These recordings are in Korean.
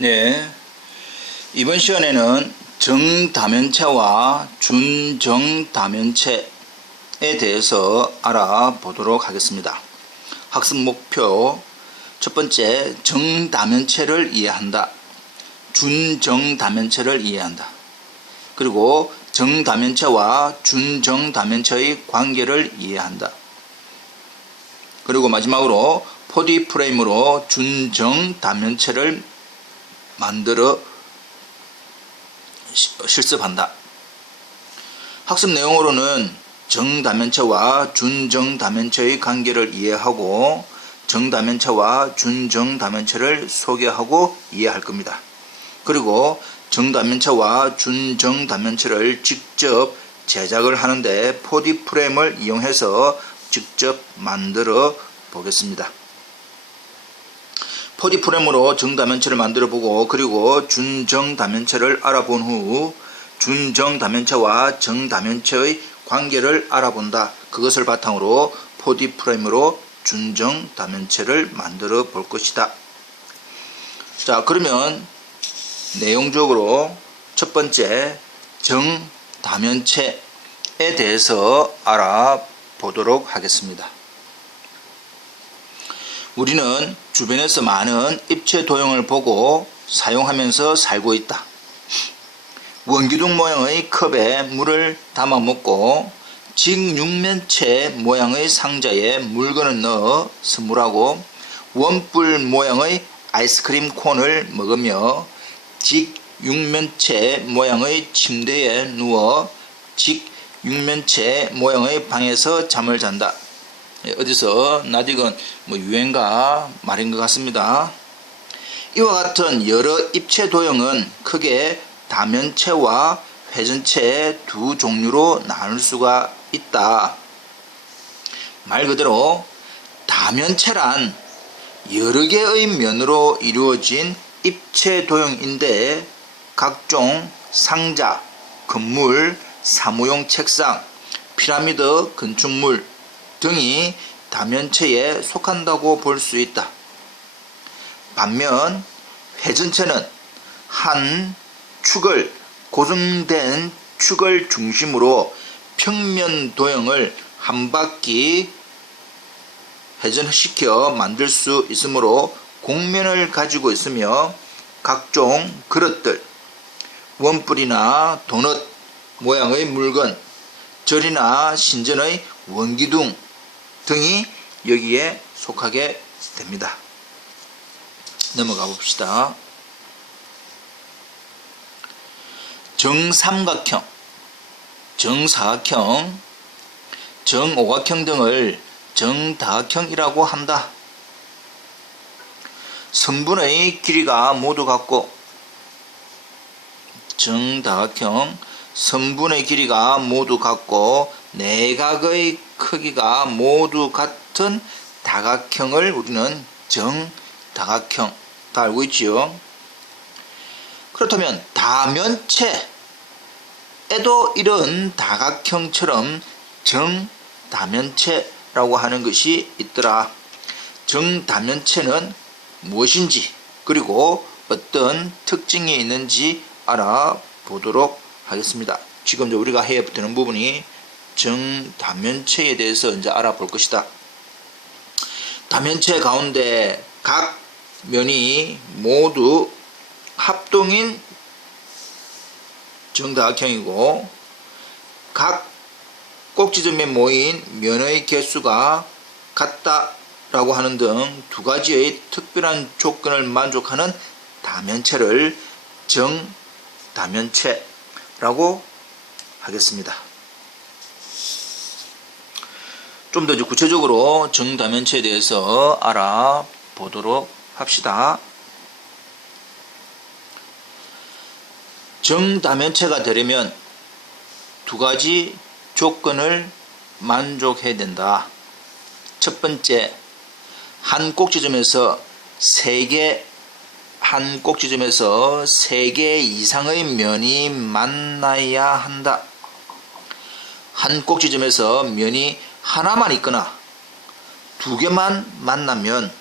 네, 이번 시간에는 정다면체와 준정다면체에 대해서 알아보도록 하겠습니다. 학습 목표 첫 번째, 정다면체를 이해한다. 준정다면체를 이해한다. 그리고 정다면체와 준정다면체의 관계를 이해한다. 그리고 마지막으로 4D 프레임으로 준정다면체를 만들어 실습한다. 학습 내용으로는 정다면체와 준정다면체의 관계를 이해하고 정다면체와 준정다면체를 소개하고 이해할 겁니다. 그리고 정다면체와 준정다면체를 직접 제작을 하는데 4D 프레임을 이용해서 직접 만들어 보겠습니다. 4D 프레임으로 정다면체를 만들어 보고 그리고 준정다면체를 알아본 후 준정다면체와 정다면체의 관계를 알아본다. 그것을 바탕으로 4D 프레임으로 준정다면체를 만들어 볼 것이다. 자, 그러면 내용적으로 첫 번째 정다면체에 대해서 알아보도록 하겠습니다. 우리는 주변에서 많은 입체 도형을 보고 사용하면서 살고 있다. 원기둥 모양의 컵에 물을 담아 먹고 직육면체 모양의 상자에 물건을 넣어 선물하고 원뿔 모양의 아이스크림 콘을 먹으며 직육면체 모양의 침대에 누워 직육면체 모양의 방에서 잠을 잔다. 어디서 낯익은 유행가 말인 것 같습니다. 이와 같은 여러 입체 도형은 크게 다면체와 회전체 두 종류로 나눌 수가 있다. 말 그대로 다면체란 여러 개의 면으로 이루어진 입체 도형인데 각종 상자, 건물, 사무용 책상, 피라미드 건축물 등이 다면체에 속한다고 볼 수 있다. 반면 회전체는 한 축을 고정된 축을 중심으로 평면 도형을 한 바퀴 회전시켜 만들 수 있으므로 곡면을 가지고 있으며 각종 그릇들, 원뿔이나 도넛 모양의 물건, 절이나 신전의 원기둥 등이 여기에 속하게 됩니다. 넘어가 봅시다. 정삼각형, 정사각형, 정오각형 등을 정다각형이라고 한다. 선분의 길이가 모두 같고 정다각형, 선분의 길이가 모두 같고 내각의 크기가 모두 같은 다각형을 우리는 정다각형 다 알고 있지요. 그렇다면 다면체에도 이런 다각형처럼 정다면체라고 하는 것이 있더라. 정다면체는 무엇인지 그리고 어떤 특징이 있는지 알아보도록 하겠습니다. 지금 우리가 해야 되는 부분이 정다면체에 대해서 이제 알아볼 것이다. 다면체 가운데 각 면이 모두 합동인 정다각형이고 각 꼭지점에 모인 면의 개수가 같다라고 하는 등 두 가지의 특별한 조건을 만족하는 다면체를 정다면체라고 하겠습니다. 좀 더 구체적으로 정다면체에 대해서 알아보도록 합시다. 정다면체가 되려면 두 가지 조건을 만족해야 된다. 첫 번째, 한 꼭지점에서 세 개 이상의 면이 만나야 한다. 한 꼭지점에서 면이 하나만 있거나 두 개만 만나면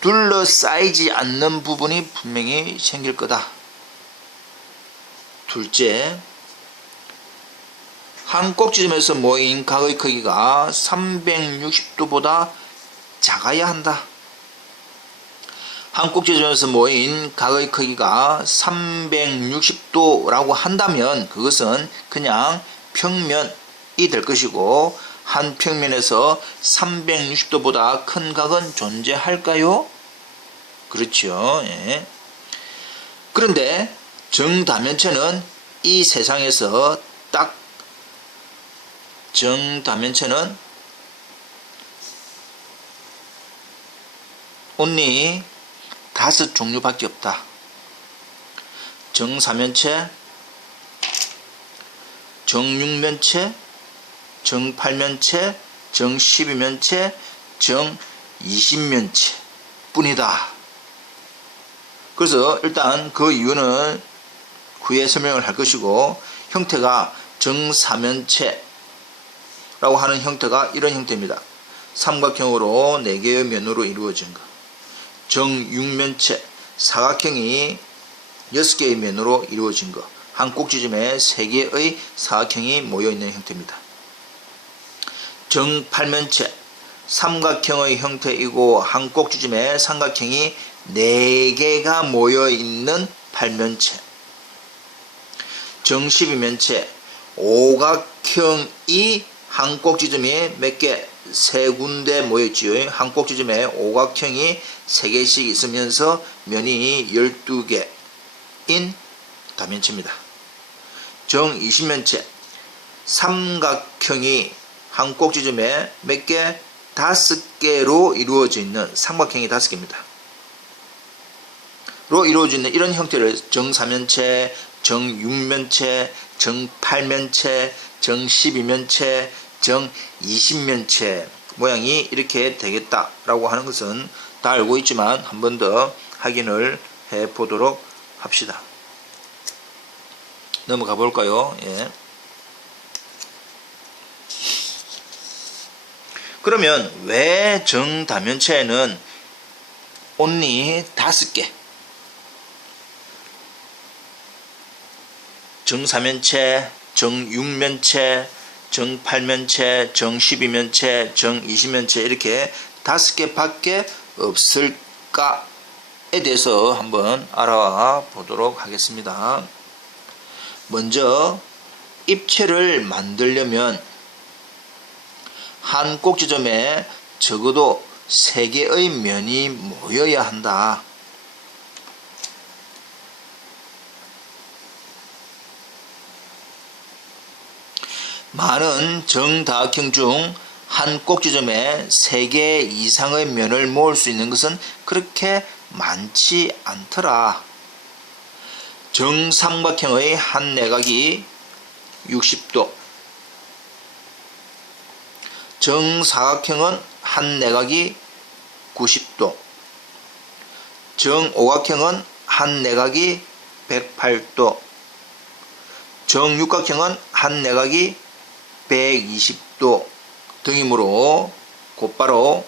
둘러싸이지 않는 부분이 분명히 생길 거다. 둘째, 한 꼭지점에서 모인 각의 크기가 360도보다 작아야 한다. 한 꼭지점에서 모인 각의 크기가 360도라고 한다면 그것은 그냥 평면이 될 것이고, 한 평면에서 360도보다 큰 각은 존재할까요? 그렇죠. 예. 그런데 정다면체는 이 세상에서 딱 정다면체는 only 5 종류밖에 없다. 정사면체, 정육면체, 정팔면체, 정십이면체, 정이십면체 뿐이다. 그래서 일단 그 이유는 후에 설명을 할 것이고, 형태가 정사면체라고 하는 형태가 이런 형태입니다. 삼각형으로 4개의 면으로 이루어진 것. 정육면체, 사각형이 6개의 면으로 이루어진 것. 한 꼭지점에 3개의 사각형이 모여있는 형태입니다. 정팔면체, 삼각형의 형태이고 한 꼭지점에 삼각형이 4개가 모여있는 팔면체. 정십이면체, 오각형이 한 꼭지점에 몇 개? 3군데 모여있지요. 한 꼭지점에 오각형이 3개씩 있으면서 면이 12개인 다면체입니다. 정이십면체, 삼각형이 한 꼭지점에 몇 개? 5개로 이루어져 있는, 삼각형이 5개입니다. 로 이루어져 있는 이런 형태를 정사면체, 정육면체, 정팔면체, 정십이면체, 정이십면체 모양이 이렇게 되겠다라고 하는 것은 다 알고 있지만 한 번 더 확인을 해 보도록 합시다. 넘어가 볼까요? 예. 그러면 왜 정다면체에는 only 5개, 정사면체, 정육면체, 정팔면체, 정십이면체, 정이십면체 이렇게 5개 밖에 없을까에 대해서 한번 알아봐 보도록 하겠습니다. 먼저 입체를 만들려면 한 꼭지점에 적어도 3개의 면이 모여야 한다. 많은 정다각형 중 한 꼭지점에 3개 이상의 면을 모을 수 있는 것은 그렇게 많지 않더라. 정삼각형의 한 내각이 60도, 정사각형은 한 내각이 90도, 정오각형은 한 내각이 108도, 정육각형은 한 내각이 120도 등이므로 곧바로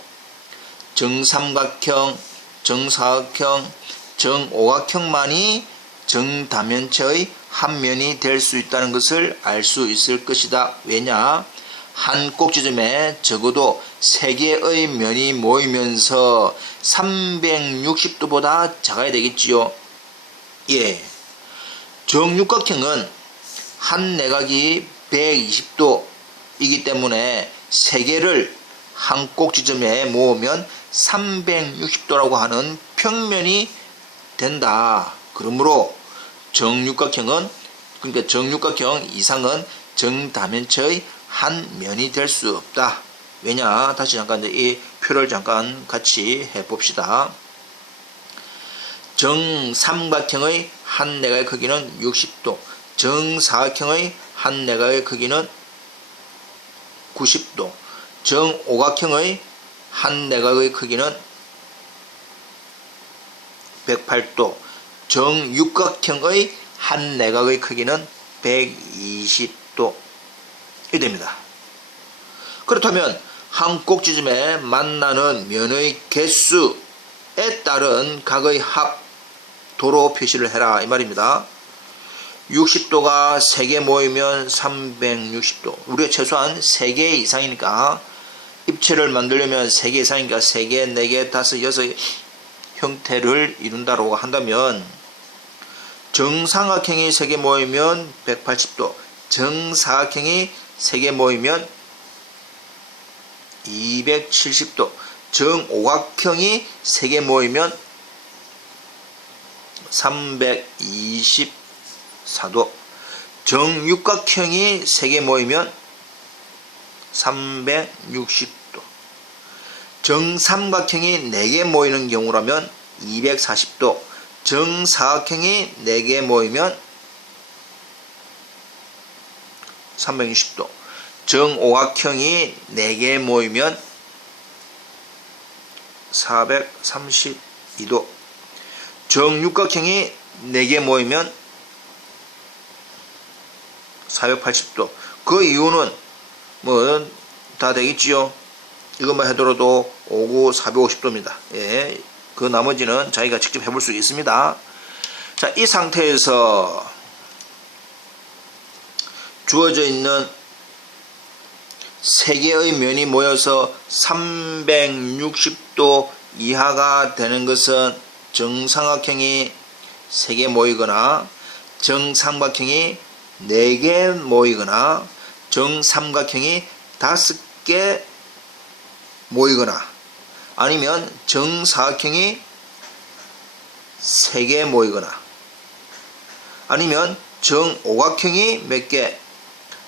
정삼각형, 정사각형, 정오각형만이 정다면체의 한 면이 될 수 있다는 것을 알 수 있을 것이다. 왜냐? 한 꼭지점에 적어도 3개의 면이 모이면서 360도보다 작아야 되겠지요. 예. 정육각형은 한 내각이 120도이기 때문에 3개를 한 꼭지점에 모으면 360도라고 하는 평면이 된다. 그러므로 정육각형은, 그러니까 정육각형 이상은 정다면체의 한 면이 될 수 없다. 왜냐? 다시 잠깐 이 표를 잠깐 같이 해봅시다. 정삼각형의 한 내각의 크기는 60도, 정사각형의 한 내각의 크기는 90도, 정오각형의 한 내각의 크기는 108도, 정육각형의 한 내각의 크기는 120도 이 됩니다. 그렇다면 한 꼭지점에 만나는 면의 개수 따른 각의 합도로 표시를 해라 이 말입니다. 60도가 3개 모이면 360도. 우리가 최소한 3개 이상이니까 입체를 만들려면 3개 이상이니까 3개, 4개, 5, 6 형태를 이룬다고 한다면 정삼각형이 3개 모이면 180도, 정사각형이 3개 모이면 270도, 정오각형이 3개 모이면 324도, 정육각형이 3개 모이면 360도, 정삼각형이 4개 모이는 경우라면 240도, 정사각형이 4개 모이면 360도, 정오각형이 4개 모이면 432도, 정육각형이 4개 모이면 480도. 그 이유는 뭐 다 되겠지요. 이것만 해더라도 59, 450도입니다. 예, 그 나머지는 자기가 직접 해볼 수 있습니다. 자, 이 상태에서 주어져 있는 3개의 면이 모여서 360도 이하가 되는 것은 정삼각형이 3개 모이거나 정삼각형이 4개 모이거나 정삼각형이 5개 모이거나 아니면 정사각형이 3개 모이거나 아니면 정오각형이 몇 개?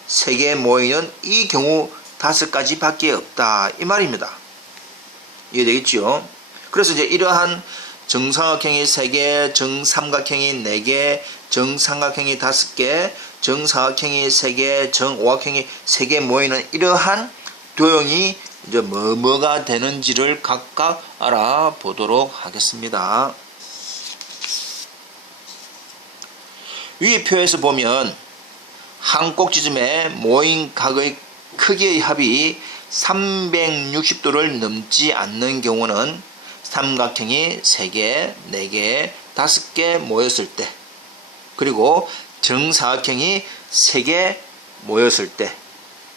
3개 모이는 이 경우 5가지 밖에 없다 이 말입니다. 이해되겠죠? 그래서 이제 이러한 정삼각형이 3개, 정삼각형이 4개, 정삼각형이 5개, 정사각형이 3개, 정오각형이 3개 모이는 이러한 도형이 이제 뭐가 되는지를 각각 알아보도록 하겠습니다. 위 표에서 보면 한 꼭지점에 모인 각의 크기의 합이 360도를 넘지 않는 경우는 삼각형이 3개, 4개, 5개 모였을 때, 그리고 정사각형이 3개 모였을 때,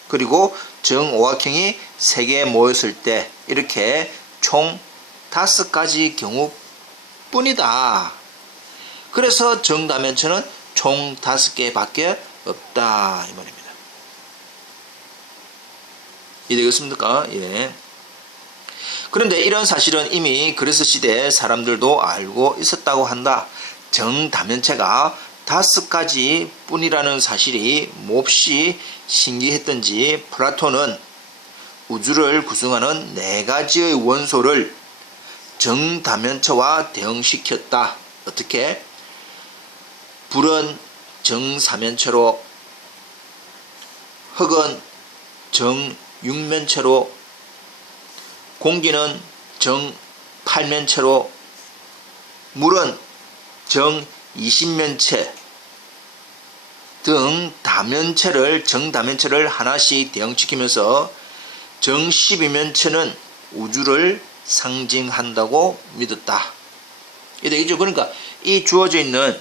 그리고 정오각형이 3개 모였을 때, 이렇게 총 5가지 경우뿐이다. 그래서 정다면체는 총 5개밖에 없다 이 말입니다. 이해되겠습니까? 예. 그런데 이런 사실은 이미 그리스 시대 사람들도 알고 있었다고 한다. 정다면체가 5가지 뿐이라는 사실이 몹시 신기했던지 플라톤은 우주를 구성하는 4가지의 원소를 정다면체와 대응시켰다. 어떻게? 불은 정사면체로, 흙은 정육면체로, 공기는 정팔면체로, 물은 정이십면체 등 정다면체를 하나씩 대응시키면서 정십이면체는 우주를 상징한다고 믿었다. 이게 되겠죠? 그러니까 이 주어져 있는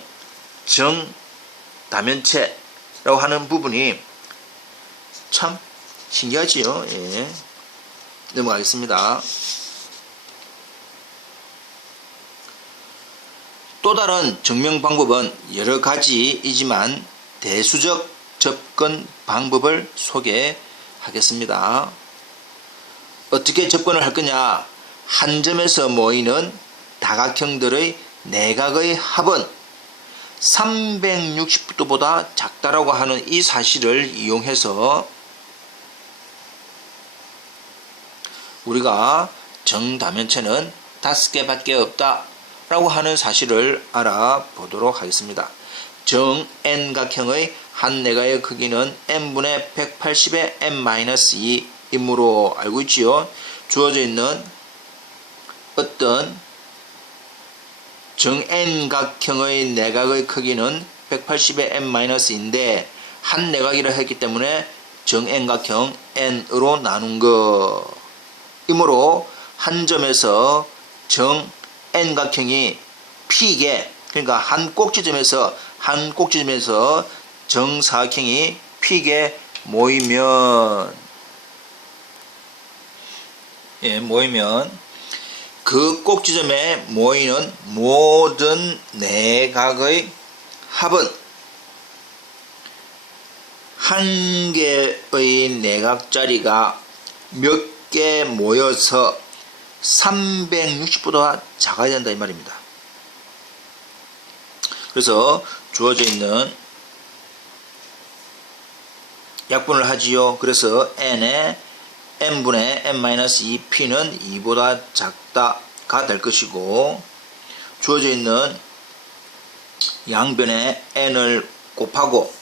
정다면체라고 하는 부분이 참 신기하지요. 예. 넘어가겠습니다. 또 다른 증명 방법은 여러 가지이지만 대수적 접근 방법을 소개하겠습니다. 어떻게 접근을 할 거냐? 한 점에서 모이는 다각형들의 내각의 합은 360도보다 작다라고 하는 이 사실을 이용해서 우리가 정다면체는 5개밖에 없다 라고 하는 사실을 알아보도록 하겠습니다. 정N각형의 한 내각의 크기는 n분의 180의 n-2 임으로 알고 있지요. 주어져 있는 어떤 정N각형의 내각의 크기는 180의 n-2인데 한 내각이라 했기 때문에 정N각형 n으로 나눈 거 이므로 한 점에서 N각형이 P개, 그러니까 한 꼭지점에서 정사각형이 P개 모이면 그 꼭지점에 모이는 모든 내각의 합은 한 개의 내각자리가 몇 개 모여서 360보다 작아야 된다 이 말입니다. 그래서 주어져 있는 약분을 하지요. 그래서 n의 n분의 n-2p는 2보다 작다가 될 것이고, 주어져 있는 양변에 n을 곱하고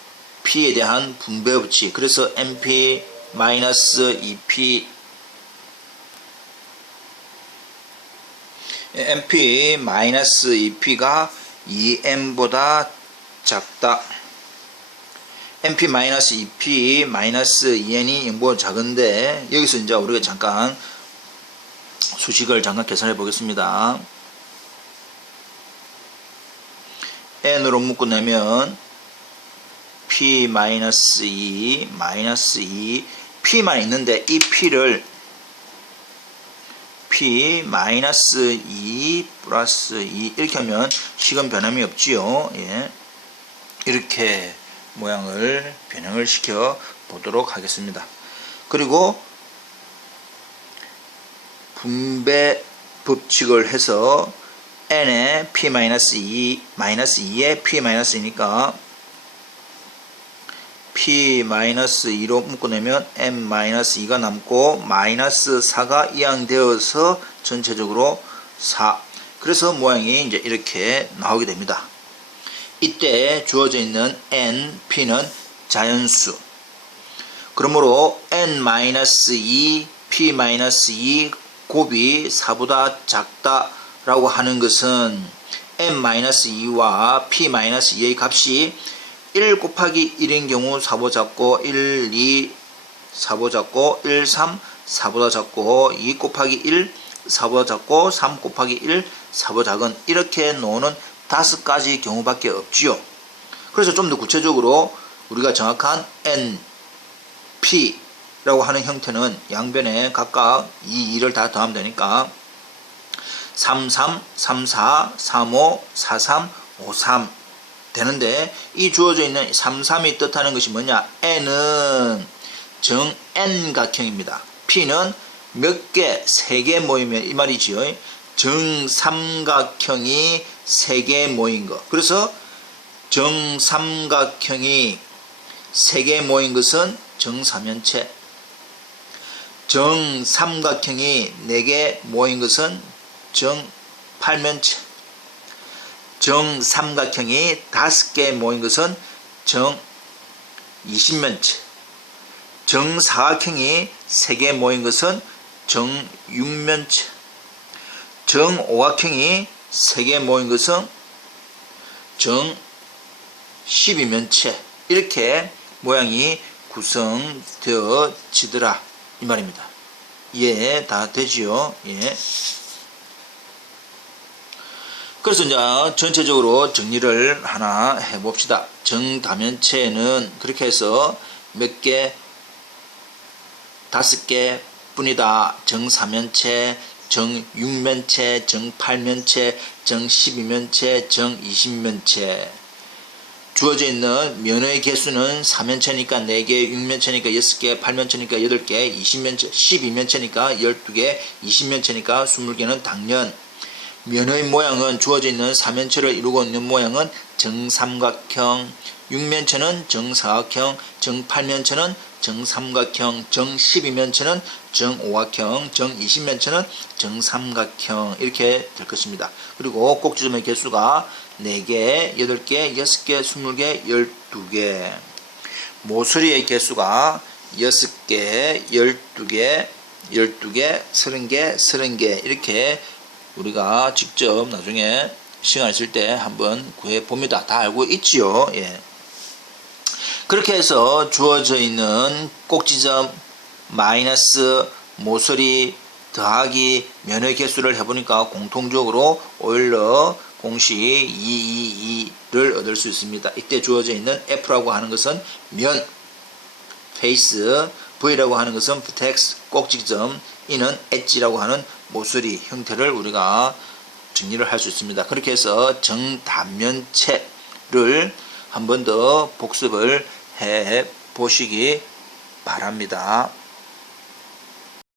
p에 대한 분배 법칙, 그래서 np-2p가 2n보다 작다. np-2p 2n이 0보다 작은데, 여기서 이제 우리가 잠깐 수식을 잠깐 계산해 보겠습니다. n으로 묶어내면 p-2 p만 있는데 이 p를 p-2 플러스 2 이렇게 하면 식은 변함이 없지요. 예. 이렇게 모양을 변형을 시켜 보도록 하겠습니다. 그리고 분배 법칙을 해서 n에 p-2, -2에 p-2니까 p-2로 묶어내면 n-2가 남고 -4가 이항되어서 전체적으로 4. 그래서 모양이 이제 이렇게 나오게 됩니다. 이때 주어져 있는 n, p는 자연수. 그러므로 n-2, p-2 곱이 4보다 작다라고 하는 것은 n-2와 p-2의 값이 1 곱하기 1인 경우 4보다 작고 1, 2, 4보다 작고 1, 3, 4보다 작고 2 곱하기 1, 4보다 작고 3 곱하기 1, 4보다 작은 이렇게 노는 5가지 경우밖에 없지요. 그래서 좀 더 구체적으로 우리가 정확한 n, p라고 하는 형태는 양변에 각각 2, 2를 다 더하면 되니까 3, 3, 3, 4, 3, 5, 4, 3, 5, 3 되는데, 이 주어져 있는 3, 3이 뜻하는 것이 뭐냐? n은 정 n각형입니다. p는 몇 개, 3개 모이면 이 말이지요. 정삼각형이 3개 모인 것. 그래서 정삼각형이 3개 모인 것은 정사면체, 정삼각형이 4개 모인 것은 정팔면체, 정삼각형이 5개 모인 것은 정이십면체, 정사각형이 3개 모인 것은 정육면체, 정오각형이 3개 모인 것은 정십이면체. 이렇게 모양이 구성되어지더라 이 말입니다. 예, 다 되지요. 예. 그래서 이제 전체적으로 정리를 하나 해봅시다. 정다면체는 그렇게 해서 몇 개? 5개 뿐이다. 정사면체, 정육면체, 정팔면체, 정십이면체, 정이십면체. 주어져 있는 면의 개수는 4면체니까 4개, 6면체니까 6개, 8면체니까 8개, 20면체, 12면체니까 12개, 20면체니까 20개는 당연. 면의 모양은 주어져 있는 4면체를 이루고 있는 모양은 정삼각형, 6면체는 정사각형, 정팔면체는 정삼각형, 정십이면체는 정오각형, 정이십면체는 정삼각형 이렇게 될 것입니다. 그리고 꼭지점의 개수가 4개, 8개, 6개, 20개, 12개. 모서리의 개수가 6개, 12개, 12개, 30개, 30개 이렇게 우리가 직접 나중에 시간 있을 때 한번 구해 봅니다. 다 알고 있지요. 예. 그렇게 해서 주어져 있는 꼭지점 마이너스 모서리 더하기 면의 개수를 해보니까 공통적으로 오일러 공식 222를 얻을 수 있습니다. 이때 주어져 있는 F라고 하는 것은 면, 페이스, V라고 하는 것은 부텍스, 꼭지점, E는 엣지라고 하는 모서리 형태를 우리가 정리를 할 수 있습니다. 그렇게 해서 정단면체를 한 번 더 복습을 해 보시기 바랍니다.